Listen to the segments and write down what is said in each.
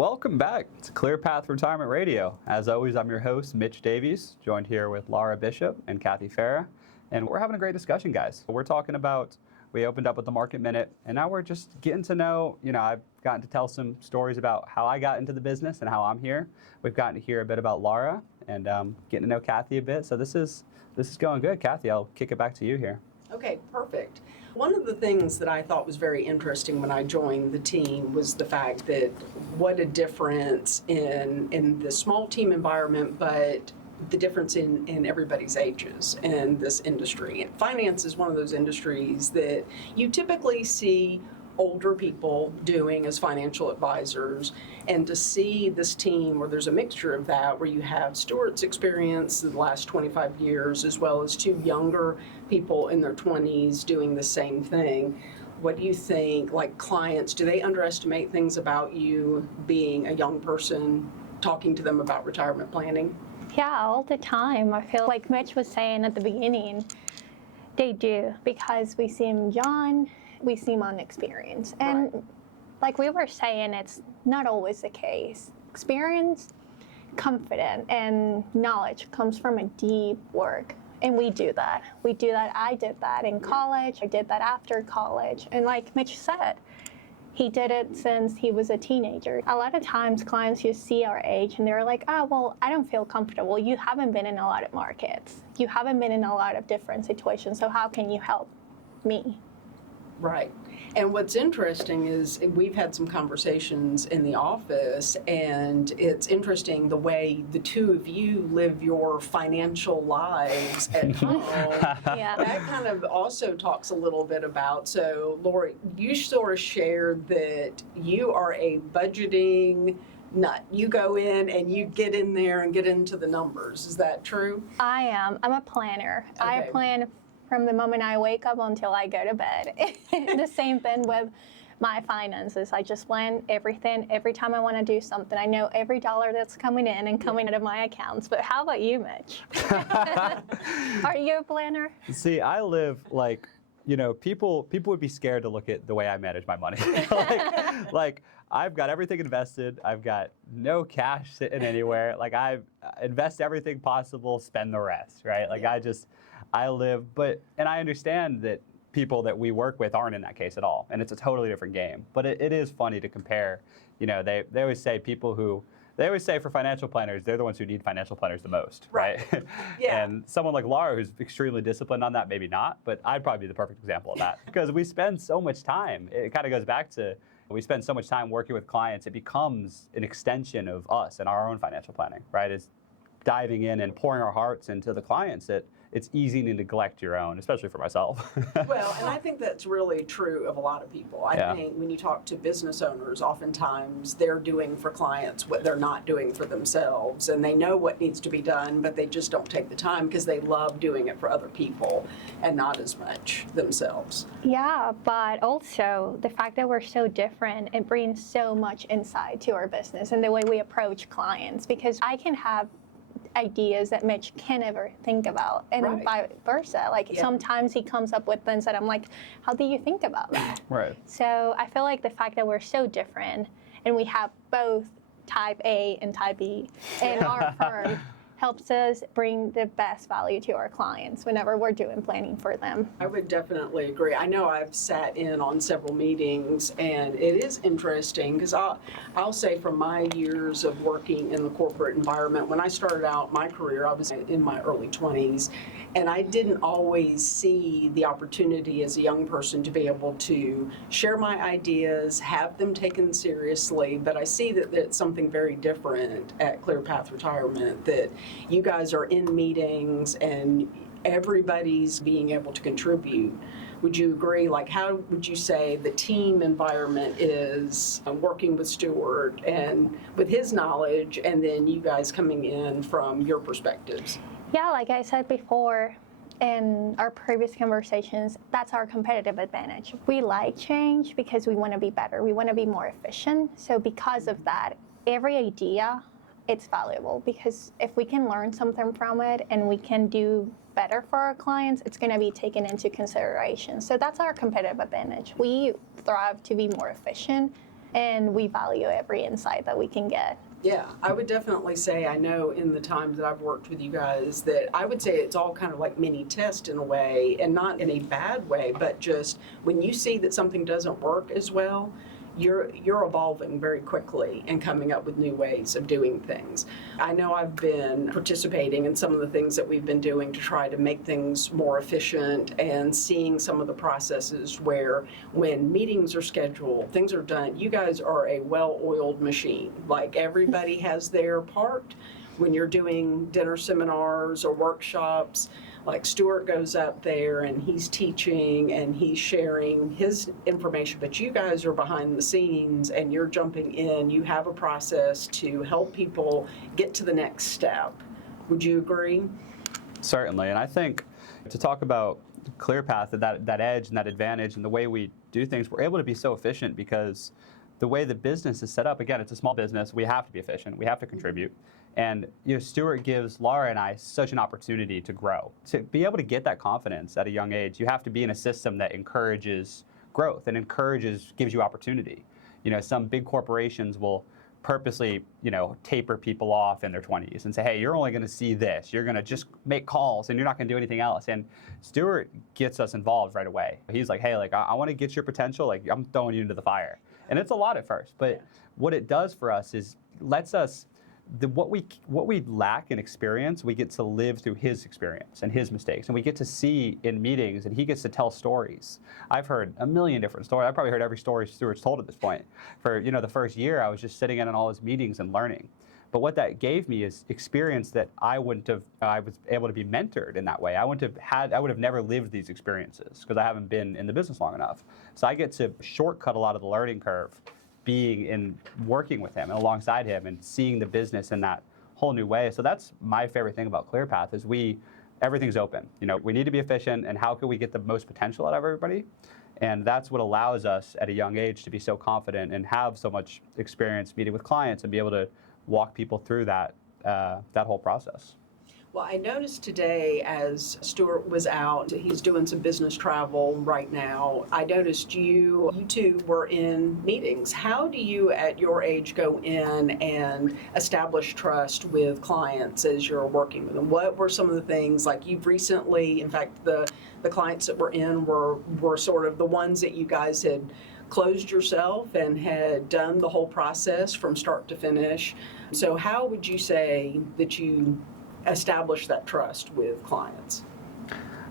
Welcome back to ClearPath Retirement Radio. As always, I'm your host, Mitch Davies, joined here with Lara Bishop and Kathy Farah. And we're having a great discussion, guys. We're talking about, we opened up with the Market Minute, and now we're just getting to know, I've gotten to tell some stories about how I got into the business and how I'm here. We've gotten to hear a bit about Lara and getting to know Kathy a bit. So this is going good. Kathy, I'll kick it back to you here. Okay, perfect. One of the things that I thought was very interesting when I joined the team was the fact that what a difference in the small team environment, but the difference in everybody's ages in this industry. And finance is one of those industries that you typically see older people doing as financial advisors, and to see this team where there's a mixture of that, where you have Stuart's experience in the last 25 years as well as two younger people in their 20s doing the same thing. What do you think, like clients, do they underestimate things about you being a young person, talking to them about retirement planning? Yeah, all the time. I feel like Mitch was saying at the beginning, they do, because we seem young, we seem unexperienced. And right. Like we were saying, it's not always the case. Experience, confidence, and knowledge comes from a deep work. And we do that. I did that in college. I did that after college. And like Mitch said, he did it since he was a teenager. A lot of times clients just see our age and they're like, oh, well, I don't feel comfortable. You haven't been in a lot of markets. You haven't been in a lot of different situations. So how can you help me? Right. And what's interesting is we've had some conversations in the office, and it's interesting the way the two of you live your financial lives at home. Yeah. That kind of also talks a little bit about, so Lori, you sort of shared that you are a budgeting nut. You go in and you get in there and get into the numbers. Is that true? I am. I'm a planner. Okay. I plan from the moment I wake up until I go to bed. The same thing with my finances. I just plan everything. Every time I want to do something, I know every dollar that's coming in and coming out of my accounts. But how about you, Mitch? Are you a planner? See, I live like, people would be scared to look at the way I manage my money. like I've got everything invested. I've got no cash sitting anywhere. Like I invest everything possible, spend the rest, right? Like I live, and I understand that people that we work with aren't in that case at all, and it's a totally different game. But it is funny to compare. They always say for financial planners, they're the ones who need financial planners the most, right? Yeah. And someone like Lara, who's extremely disciplined on that, maybe not, but I'd probably be the perfect example of that because we spend so much time. It kind of goes back to we spend so much time working with clients. It becomes an extension of us and our own financial planning, right? It's diving in and pouring our hearts into the clients that it's easy to neglect your own, especially for myself. Well, and I think that's really true of a lot of people. I think when you talk to business owners, oftentimes they're doing for clients what they're not doing for themselves, and they know what needs to be done, but they just don't take the time because they love doing it for other people and not as much themselves. Yeah, but also the fact that we're so different, it brings so much insight to our business and the way we approach clients, because I can have ideas that Mitch can ever think about, and vice versa. Sometimes he comes up with things that I'm like, how do you think about that? Right. So I feel like the fact that we're so different and we have both type A and type B in our firm helps us bring the best value to our clients whenever we're doing planning for them. I would definitely agree. I know I've sat in on several meetings, and it is interesting because I'll say from my years of working in the corporate environment, when I started out my career, I was in my early 20s, and I didn't always see the opportunity as a young person to be able to share my ideas, have them taken seriously, but I see that it's something very different at ClearPath Retirement, that you guys are in meetings and everybody's being able to contribute. Would you agree? Like, how would you say the team environment is working with Stuart and with his knowledge, and then you guys coming in from your perspectives? Yeah, like I said before in our previous conversations, that's our competitive advantage. We like change because we want to be better. We want to be more efficient. So because of that, every idea, it's valuable, because if we can learn something from it and we can do better for our clients, it's going to be taken into consideration. So that's our competitive advantage. We thrive to be more efficient and we value every insight that we can get. Yeah, I would definitely say, I know in the times that I've worked with you guys, that I would say it's all kind of like mini test in a way, and not in a bad way, but just when you see that something doesn't work as well, you're evolving very quickly and coming up with new ways of doing things. I know I've been participating in some of the things that we've been doing to try to make things more efficient, and seeing some of the processes where when meetings are scheduled, things are done. You guys are a well-oiled machine. Like, everybody has their part. When you're doing dinner seminars or workshops, like Stuart goes up there and he's teaching and he's sharing his information, but you guys are behind the scenes and you're jumping in. You have a process to help people get to the next step. Would you agree? Certainly, and I think to talk about ClearPath, that edge and that advantage and the way we do things, we're able to be so efficient because the way the business is set up, again, it's a small business. We have to be efficient. We have to contribute. And Stuart gives Lara and I such an opportunity to grow. To be able to get that confidence at a young age, you have to be in a system that encourages growth and gives you opportunity. Some big corporations will purposely, taper people off in their 20s and say, hey, you're only going to see this. You're going to just make calls and you're not going to do anything else. And Stuart gets us involved right away. He's like, hey, I want to get your potential. Like, I'm throwing you into the fire. And it's a lot at first, but what it does for us is lets us what we lack in experience, we get to live through his experience and his mistakes, and we get to see in meetings, and he gets to tell stories. I've heard a million different stories. I've probably heard every story Stuart's told at this point. For the first year, I was just sitting in on all his meetings and learning. But what that gave me is experience that I was able to be mentored in that way. I would have never lived these experiences because I haven't been in the business long enough. So I get to shortcut a lot of the learning curve being in working with him and alongside him and seeing the business in that whole new way. So that's my favorite thing about ClearPath is everything's open. We need to be efficient, and how can we get the most potential out of everybody? And that's what allows us at a young age to be so confident and have so much experience meeting with clients and be able to walk people through that whole process. Well, I noticed today as Stuart was out, he's doing some business travel right now. I noticed you two were in meetings. How do you at your age go in and establish trust with clients as you're working with them? What were some of the things, like you've recently, in fact, the clients that were in were sort of the ones that you guys had closed yourself and had done the whole process from start to finish. So how would you say that you establish that trust with clients?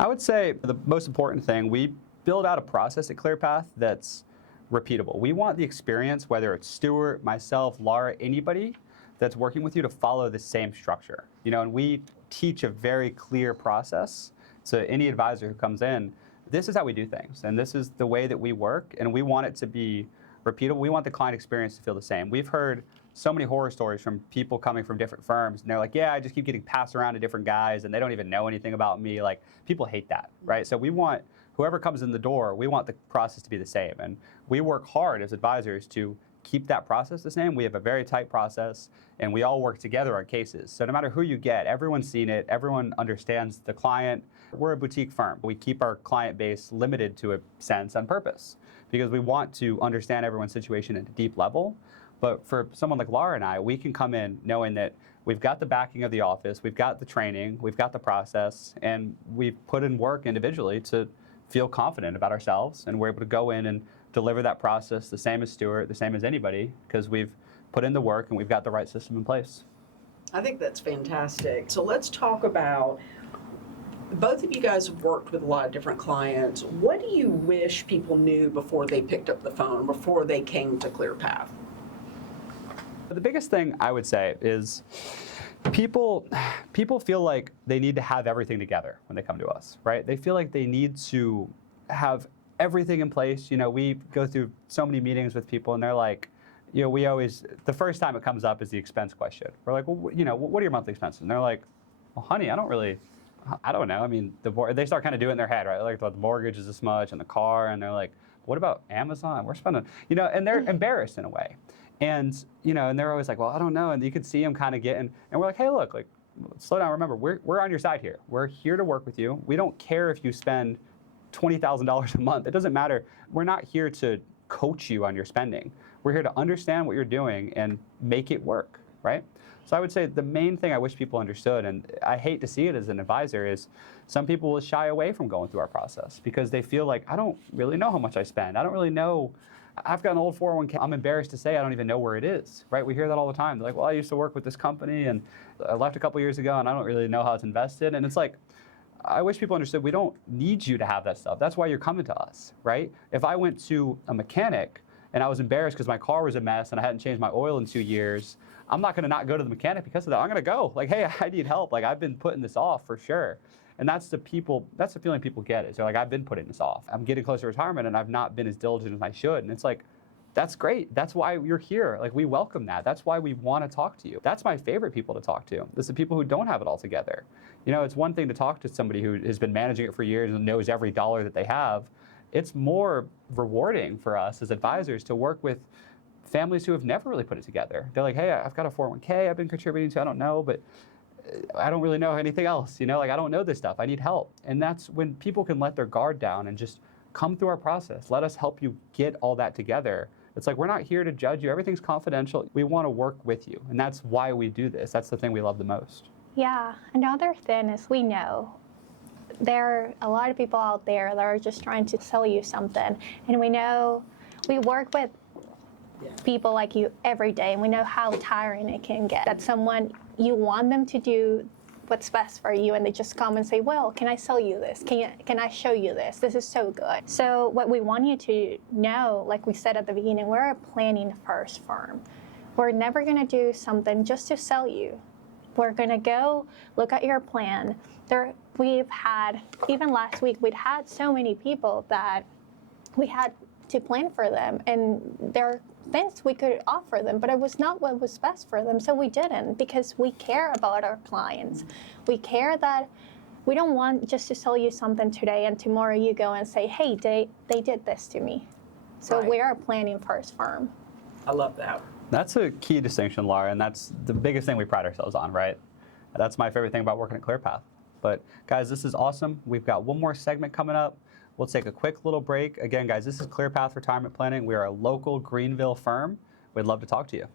I would say the most important thing, we build out a process at ClearPath that's repeatable. We want the experience, whether it's Stuart, myself, Lara, anybody that's working with you, to follow the same structure. And we teach a very clear process. So any advisor who comes in, this is how we do things, and this is the way that we work, and we want it to be repeatable. We want the client experience to feel the same. We've heard so many horror stories from people coming from different firms, and they're like, yeah, I just keep getting passed around to different guys, and they don't even know anything about me. Like, people hate that, right? So we want whoever comes in the door, we want the process to be the same, and we work hard as advisors to keep that process the same. We have a very tight process, and we all work together on cases. So no matter who you get, everyone's seen it, everyone understands the client. We're a boutique firm. We keep our client base limited to a sense on purpose because we want to understand everyone's situation at a deep level. But for someone like Lara and I, we can come in knowing that we've got the backing of the office, we've got the training, we've got the process, and we've put in work individually to feel confident about ourselves, and we're able to go in and deliver that process the same as Stuart, the same as anybody, because we've put in the work and we've got the right system in place. I think that's fantastic. So let's talk about, both of you guys have worked with a lot of different clients. What do you wish people knew before they picked up the phone, before they came to ClearPath? The biggest thing I would say is people feel like they need to have everything together when they come to us, right? They feel like they need to have everything in place. We go through so many meetings with people, and they're like, we always, the first time it comes up is the expense question. We're like, well, what are your monthly expenses? And they're like, well, honey, I don't know. I mean, they start kind of doing it in their head, right? Like, the mortgage is this much and the car, and they're like, what about Amazon? We're spending, and they're embarrassed in a way. And, and they're always like, well, I don't know. And you could see them kind of getting, and we're like, hey, look, like, slow down. Remember, we're on your side here. We're here to work with you. We don't care if you spend $20,000 a month. It doesn't matter. We're not here to coach you on your spending. We're here to understand what you're doing and make it work, right? So I would say the main thing I wish people understood, and I hate to see it as an advisor, is some people will shy away from going through our process because they feel like, I don't really know how much I spend. I don't really know. I've got an old 401k. I'm embarrassed to say I don't even know where it is, right? We hear that all the time. They're like, well, I used to work with this company and I left a couple years ago and I don't really know how it's invested. And it's like, I wish people understood we don't need you to have that stuff. That's why you're coming to us, right? If I went to a mechanic and I was embarrassed because my car was a mess and I hadn't changed my oil in 2 years, I'm not going to not go to the mechanic because of that. I'm going to go. Like, hey, I need help. Like, I've been putting this off for sure. And that's the feeling people get is they're like, I've been putting this off. I'm getting close to retirement and I've not been as diligent as I should. And it's like, that's great. That's why you're here. Like, we welcome that. That's why we want to talk to you. That's my favorite people to talk to. This is the people who don't have it all together. You know, it's one thing to talk to somebody who has been managing it for years and knows every dollar that they have. It's more rewarding for us as advisors to work with families who have never really put it together. They're like, hey, I've got a 401k I've been contributing to, I don't know, but I don't really know anything else, you know, like I don't know this stuff, I need help. And that's when people can let their guard down and just come through our process. Let us help you get all that together. It's like, we're not here to judge you, everything's confidential. We want to work with you, and that's why we do this. That's the thing we love the most. Yeah, another thing is we know there are a lot of people out there that are just trying to sell you something, and we know we work with people like you every day, and we know how tiring it can get. That someone, you want them to do what's best for you, and they just come and say, well, can I sell you this? Can I show you this? This is so good. So what we want you to know, like we said at the beginning, we're a planning first firm. We're never going to do something just to sell you. We're going to go look at your plan. We've had, even last week, we'd had so many people that we had to plan for them, and there are things we could offer them, but it was not what was best for them, so we didn't, because we care about our clients. We care that we don't want just to sell you something today and tomorrow you go and say, hey, they did this to me. So Right. we are a planning first firm. I love that. That's a key distinction, Lara, and that's the biggest thing we pride ourselves on, right? That's my favorite thing about working at ClearPath. But guys, this is awesome. We've got one more segment coming up. We'll take a quick little break. Again, guys, this is ClearPath Retirement Planning. We are a local Greenville firm. We'd love to talk to you.